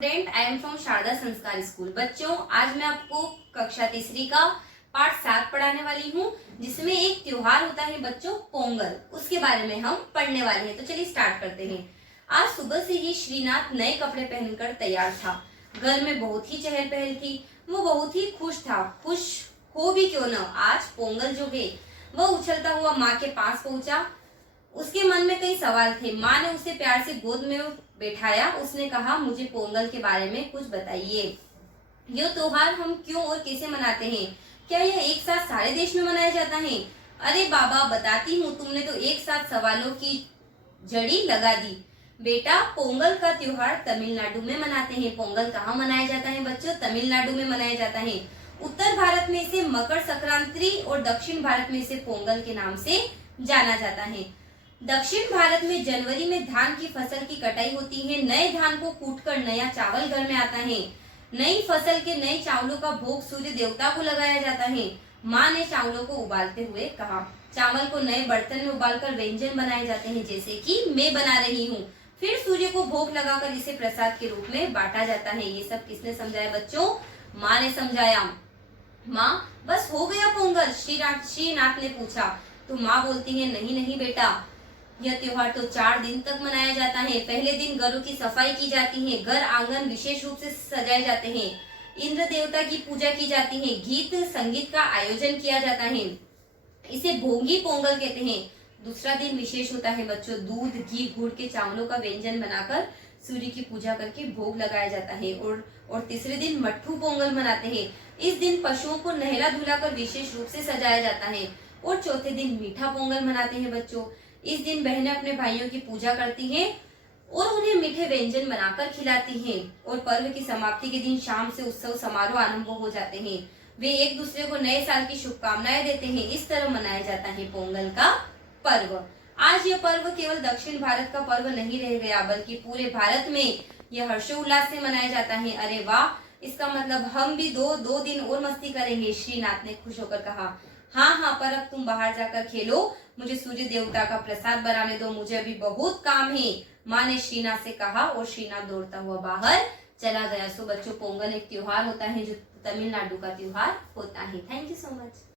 Student, I am from Sharda Sanskar school. बच्चों, आज मैं आपको कक्षा तीसरी का पाठ 7 पढ़ाने वाली हूँ, जिसमें एक त्योहार होता है बच्चों, पोंगल। उसके बारे में हम पढ़ने वाले हैं। तो चलिए स्टार्ट करते हैं। आज सुबह से ही श्रीनाथ नए कपड़े पहनकर तैयार था। घर में बहुत ही चहल पहल थी। वो बहुत ही खुश था। खुश हो भी क्यों न, आज पोंगल जो है वह उछलता हुआ माँ के पास पहुंचा। उसके मन में कई सवाल थे। माँ ने उसे प्यार से गोद में बैठाया। उसने कहा, मुझे पोंगल के बारे में कुछ बताइए। यह त्योहार हम क्यों और कैसे मनाते हैं? क्या यह एक साथ सारे देश में मनाया जाता है? अरे बाबा, बताती हूँ। तुमने तो एक साथ सवालों की जड़ी लगा दी। बेटा, पोंगल का त्योहार तमिलनाडु में मनाते हैं। पोंगल कहाँ मनाया जाता है बच्चों? तमिलनाडु में मनाया जाता है। उत्तर भारत में इसे मकर संक्रांति और दक्षिण भारत में इसे पोंगल के नाम से जाना जाता है। दक्षिण भारत में जनवरी में धान की फसल की कटाई होती है। नए धान को कूटकर नया चावल घर में आता है। नई फसल के नए चावलों का भोग सूर्य देवता को लगाया जाता है। माँ ने चावलों को उबालते हुए कहा। चावल को नए बर्तन में उबालकर व्यंजन बनाए जाते हैं, जैसे कि मैं बना रही हूँ। फिर सूर्य को भोग लगाकर इसे प्रसाद के रूप में बांटा जाता है। ये सब किसने समझाया बच्चों? माँ ने समझाया। माँ, बस हो गया पोंगल? श्रीनाथ ने पूछा। तो माँ बोलती है, नहीं नहीं बेटा, यह त्योहार तो 4 दिन तक मनाया जाता है। पहले दिन घरों की सफाई की जाती है। घर आंगन विशेष रूप से सजाए जाते हैं। इंद्र देवता की पूजा की जाती है। गीत संगीत का आयोजन किया जाता है। इसे भोगी पोंगल कहते हैं। दूसरा दिन विशेष होता है बच्चों। दूध, घी, गुड़ के चावलों का व्यंजन बनाकर सूर्य की पूजा करके भोग लगाया जाता है। और तीसरे दिन मट्ठू पोंगल मनाते हैं। इस दिन पशुओं को नहला धुलाकर विशेष रूप से सजाया जाता है। और चौथे दिन मीठा पोंगल मनाते हैं बच्चों। इस दिन बहनें अपने भाइयों की पूजा करती हैं और उन्हें मीठे व्यंजन बनाकर खिलाती हैं। और पर्व की समाप्ति के दिन शाम से उत्सव समारोह आरंभ हो जाते हैं। वे एक दूसरे को नए साल की शुभकामनाएं देते हैं। इस तरह मनाया जाता है पोंगल का पर्व। आज यह पर्व केवल दक्षिण भारत का पर्व नहीं रह गया, बल्कि पूरे भारत में यह हर्षोल्लास से मनाया जाता है। अरे वाह, इसका मतलब हम भी दो दिन और मस्ती करेंगे, श्रीनाथ ने खुश होकर कहा। हाँ हाँ, पर अब तुम बाहर जाकर खेलो। मुझे सूर्य देवता का प्रसाद बनाने दो, मुझे अभी बहुत काम है, माँ ने श्रीनाथ से कहा। और श्रीनाथ दौड़ता हुआ बाहर चला गया। सो बच्चों, पोंगल एक त्योहार होता है जो तमिलनाडु का त्योहार होता है। Thank you so much.